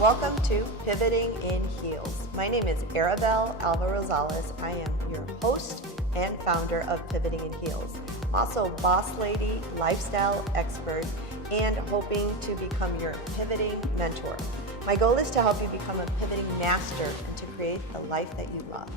Welcome to Pivoting in Heels. My name is Arabel Alva Rosales. I am your host and founder of Pivoting in Heels. I'm also boss lady, lifestyle expert, and hoping to become your pivoting mentor. My goal is to help you become a pivoting master and to create the life that you love.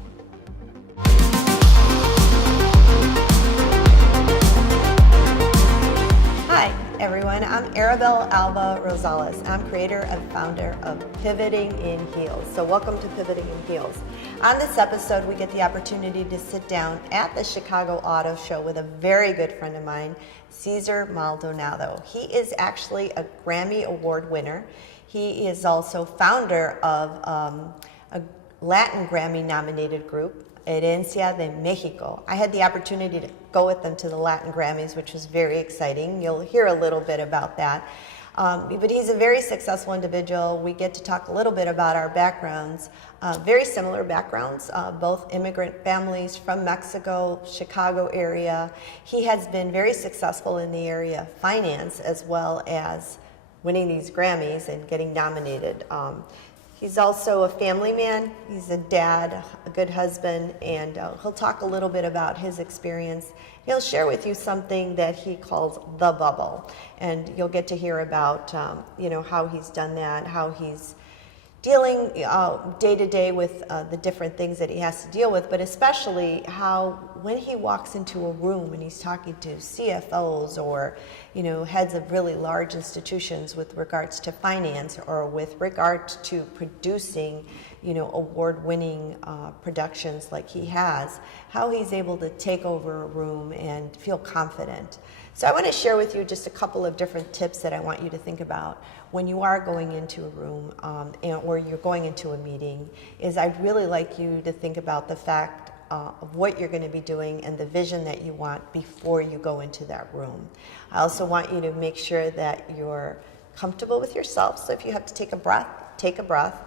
Hi everyone, I'm Arabel Alva Rosales. I'm creator and founder of Pivoting in Heels. So welcome to Pivoting in Heels. On this episode, we get the opportunity to sit down at the Chicago Auto Show with a very good friend of mine, Cesar Maldonado. He is actually a Grammy Award winner. He is also founder of a Latin Grammy nominated group, Herencia de Mexico. I had the opportunity to go with them to the Latin Grammys, which was very exciting. You'll hear a little bit about that. But he's a very successful individual. We get to talk a little bit about our backgrounds, very similar backgrounds, both immigrant families from Mexico, Chicago area. He has been very successful in the area of finance as well as winning these Grammys and getting nominated. He's also a family man. He's a dad, a good husband, and he'll talk a little bit about his experience. He'll share with you something that he calls the bubble, and you'll get to hear about how he's done that, how he's dealing day to day with the different things that he has to deal with, but especially how when he walks into a room and he's talking to CFOs or heads of really large institutions with regards to finance or with regards to producing award-winning productions like he has, how he's able to take over a room and feel confident. So I want to share with you just a couple of different tips that I want you to think about when you are going into a room or you're going into a meeting. I'd really like you to think about the fact of what you're going to be doing and the vision that you want before you go into that room. I also want you to make sure that you're comfortable with yourself. So if you have to take a breath, take a breath.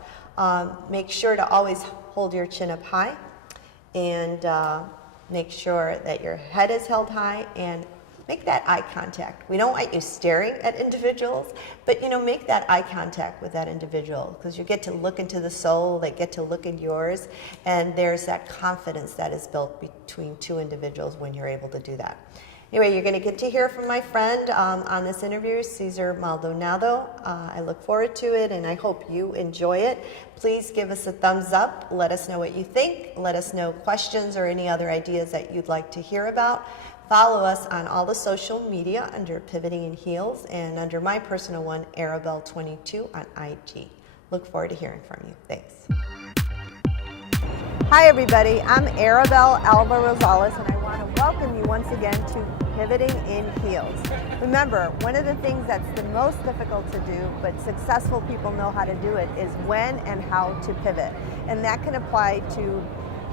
Make sure to always hold your chin up high and make sure that your head is held high and make that eye contact. We don't want you staring at individuals, but make that eye contact with that individual because you get to look into the soul, they get to look in yours, and there's that confidence that is built between two individuals when you're able to do that. Anyway, you're going to get to hear from my friend on this interview, Cesar Maldonado. I look forward to it, and I hope you enjoy it. Please give us a thumbs up. Let us know what you think. Let us know questions or any other ideas that you'd like to hear about. Follow us on all the social media under Pivoting in Heels and under my personal one, Arabel22 on IG. Look forward to hearing from you. Thanks. Hi everybody, I'm Arabel Alva Rosales and I want to welcome you once again to Pivoting in Heels. Remember, one of the things that's the most difficult to do, but successful people know how to do it, is when and how to pivot. And that can apply to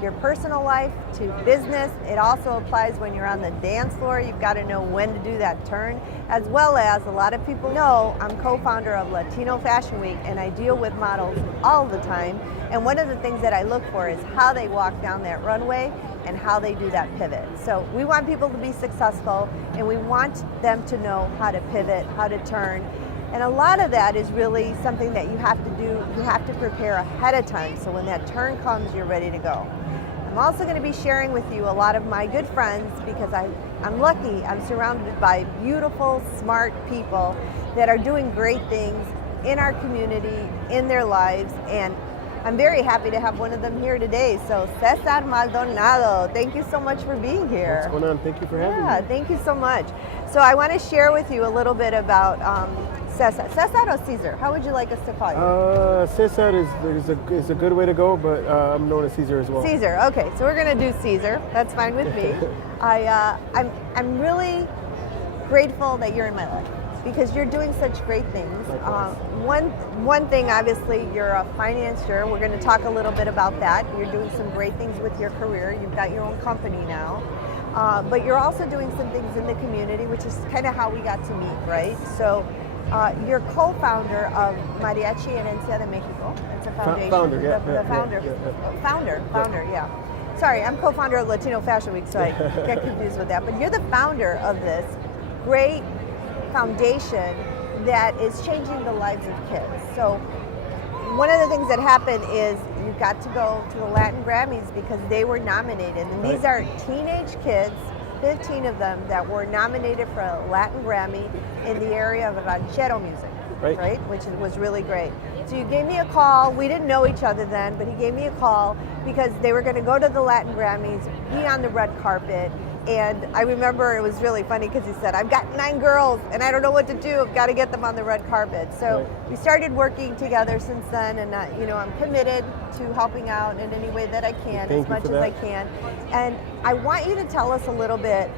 your personal life, to business. It also applies when you're on the dance floor. You've got to know when to do that turn, as well as a lot of people know I'm co-founder of Latino Fashion Week and I deal with models all the time. And one of the things that I look for is how they walk down that runway and how they do that pivot. So we want people to be successful and we want them to know how to pivot, how to turn. And a lot of that is really something that you have to do. You have to prepare ahead of time so when that turn comes, you're ready to go. I'm also going to be sharing with you a lot of my good friends because I'm lucky. I'm surrounded by beautiful, smart people that are doing great things in our community, in their lives, and I'm very happy to have one of them here today. So Cesar Maldonado, thank you so much for being here. What's going on? Thank you for having me. Yeah, thank you so much. So I want to share with you a little bit about Cesar. Cesar or Cesar? How would you like us to call you? Cesar is a good way to go, but I'm known as Cesar as well. Cesar, okay. So we're going to do Cesar. That's fine with me. I'm really grateful that you're in my life because you're doing such great things. One thing, obviously, you're a financier. We're going to talk a little bit about that. You're doing some great things with your career. You've got your own company now. But you're also doing some things in the community, which is kind of how we got to meet, right? So you're co-founder of Mariachi Herencia de Mexico. It's a foundation. Founder, yeah. Sorry, I'm co-founder of Latino Fashion Week, so I get confused with that. But you're the founder of this great foundation that is changing the lives of kids. So one of the things that happened is you got to go to the Latin Grammys because they were nominated. And these are teenage kids, 15 of them, that were nominated for a Latin Grammy in the area of ranchero music, right? Which was really great. So you gave me a call. We didn't know each other then, but he gave me a call because they were going to go to the Latin Grammys, be on the red carpet. And I remember it was really funny because he said, I've got 9 girls and I don't know what to do. I've got to get them on the red carpet. So we started working together since then, and I'm committed to helping out in any way that I can, as much as I can. And I want you to tell us a little bit,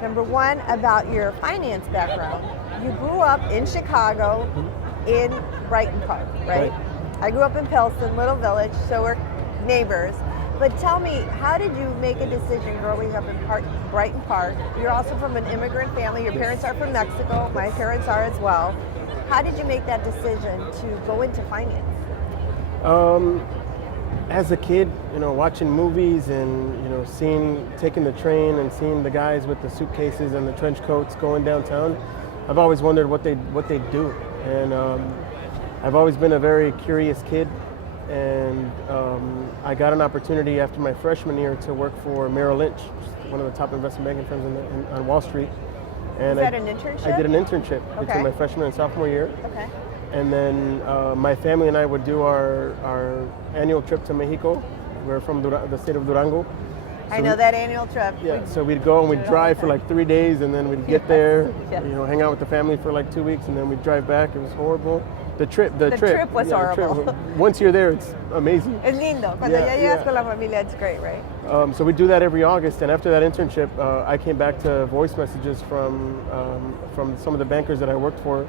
number one, about your finance background. You grew up in Chicago, in Brighton Park, right? I grew up in Pilsen, little village, so we're neighbors. But tell me, how did you make a decision growing up in Brighton Park? You're also from an immigrant family. Your parents are from Mexico. My parents are as well. How did you make that decision to go into finance? As a kid, watching movies and, taking the train and seeing the guys with the suitcases and the trench coats going downtown, I've always wondered what they do. And I've always been a very curious kid. And I got an opportunity after my freshman year to work for Merrill Lynch, one of the top investment banking firms on Wall Street. And Was that an internship? I did an internship between my freshman and sophomore year. Okay. And then my family and I would do our annual trip to Mexico. We're from the state of Durango. So I know that annual trip. Yeah, so we'd go and we'd drive for like 3 days, and then we'd get there, hang out with the family for like 2 weeks, and then we'd drive back. It was horrible. The trip was horrible. Once you're there, it's amazing. Es lindo. Cuando ya llegas con la familia, it's great, right? So we do that every August, and after that internship, I came back to voice messages from some of the bankers that I worked for,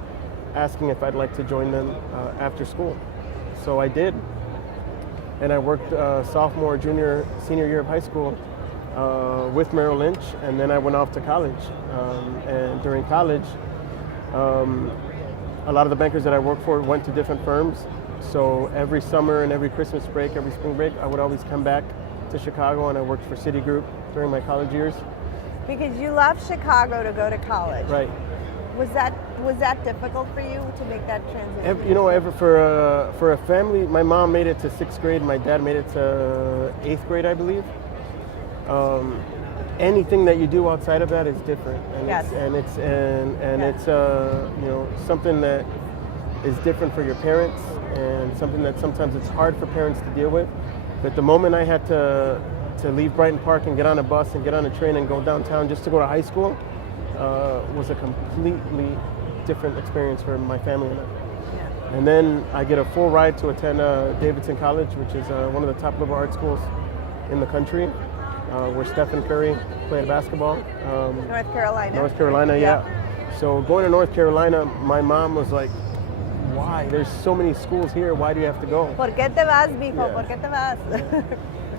asking if I'd like to join them after school. So I did, and I worked sophomore, junior, senior year of high school with Merrill Lynch, and then I went off to college. And during college, a lot of the bankers that I worked for went to different firms. So every summer and every Christmas break, every spring break, I would always come back to Chicago, and I worked for Citigroup during my college years. Because you left Chicago to go to college. Right. Was that difficult for you to make that transition? For a family, my mom made it to 6th grade, my dad made it to 8th grade, I believe. Anything that you do outside of that is different, and it's something that is different for your parents, and something that sometimes it's hard for parents to deal with. But the moment I had to leave Brighton Park and get on a bus and get on a train and go downtown just to go to high school was a completely different experience for my family and I. Yeah. And then I get a full ride to attend Davidson College, which is one of the top liberal arts schools in the country. Where Stephen Curry played basketball. North Carolina. North Carolina, yeah. So going to North Carolina, my mom was like, why? There's so many schools here. Why do you have to go? ¿Por qué te vas, mijo? Yeah. ¿Por qué te vas?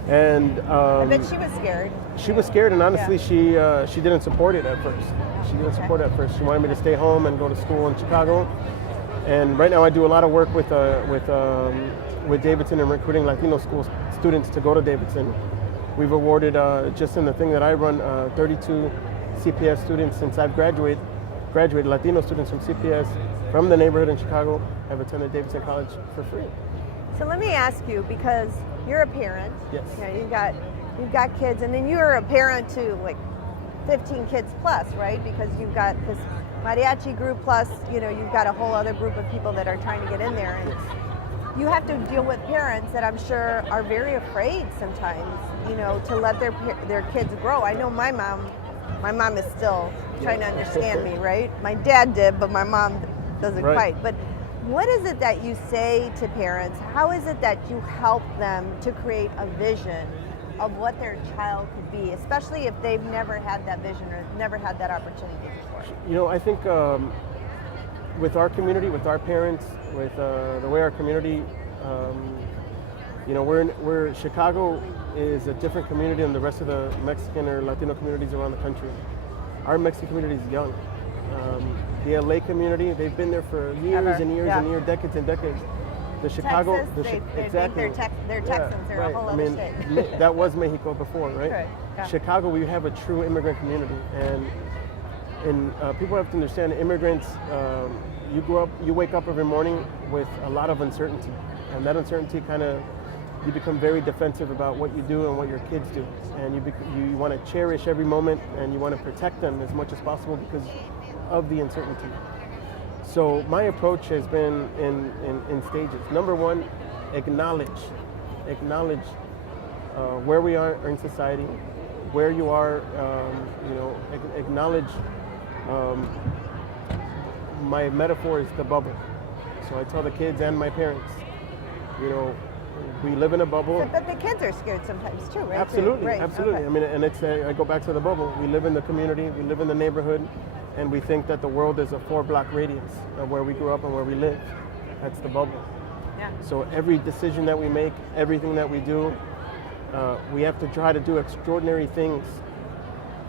And I bet she was scared. She was scared, and honestly, she didn't support it at first. She didn't support it at first. She wanted me to stay home and go to school in Chicago. And right now, I do a lot of work with Davidson and recruiting Latino school students to go to Davidson. We've awarded, just in the thing that I run, 32 CPS students since I've graduated, Latino students from CPS, from the neighborhood in Chicago, have attended Davidson College for free. So let me ask you, because you're a parent. Yes. You've got kids, and then you're a parent to like 15 kids plus, right? Because you've got this mariachi group plus, you've got a whole other group of people that are trying to get in there. And you have to deal with parents that I'm sure are very afraid sometimes, to let their kids grow. I know my mom is still trying to understand me, right? My dad did, but my mom doesn't quite. But what is it that you say to parents? How is it that you help them to create a vision of what their child could be, especially if they've never had that vision or never had that opportunity before? I think with our community, with our parents, with the way our community, we're Chicago is a different community than the rest of the Mexican or Latino communities around the country. Our Mexican community is young. The LA community, they've been there for years and years and years, decades and decades. The Chicago, Texas, exactly. They're Texans. They're a whole other state. That was Mexico before, right? Right. Yeah. Chicago, we have a true immigrant community, and people have to understand, immigrants. You wake up every morning with a lot of uncertainty, And that uncertainty you become very defensive about what you do and what your kids do. And you want to cherish every moment, and you want to protect them as much as possible because of the uncertainty. So my approach has been in stages. Number one, acknowledge where we are in society, where you are, acknowledge, my metaphor is the bubble. So I tell the kids and my parents, we live in a bubble. But the kids are scared sometimes too, right? Absolutely, Right. absolutely. Okay. I mean, and I go back to the bubble. We live in the community, we live in the neighborhood, and we think that the world is a 4-block radius of where we grew up and where we live. That's the bubble. Yeah. So every decision that we make, everything that we do, we have to try to do extraordinary things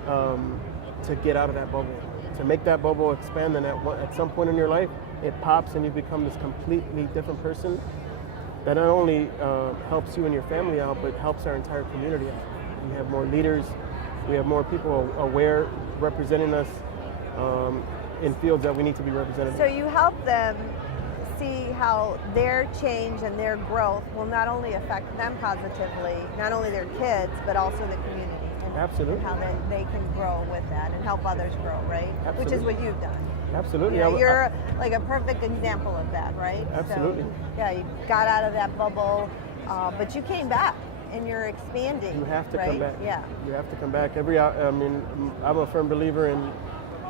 to get out of that bubble, to make that bubble expand. And at some point in your life, it pops and you become this completely different person that not only helps you and your family out, but helps our entire community out. We have more leaders, we have more people aware, representing us in fields that we need to be represented. So you help them see how their change and their growth will not only affect them positively, not only their kids, but also the community. Absolutely. And how they can grow with that and help others grow, right? Absolutely. Which is what you've done. Absolutely. You're like a perfect example of that, right? Absolutely. So, yeah, you got out of that bubble, but you came back and you're expanding. You have to right? come back. Yeah. You have to come back. I'm a firm believer in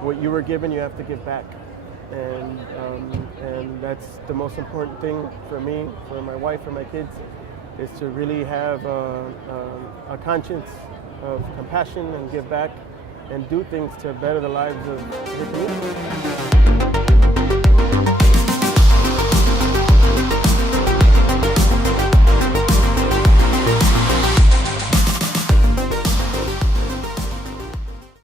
what you were given, you have to give back. And that's the most important thing for me, for my wife, for my kids, is to really have a conscience of compassion and give back and do things to better the lives of the community.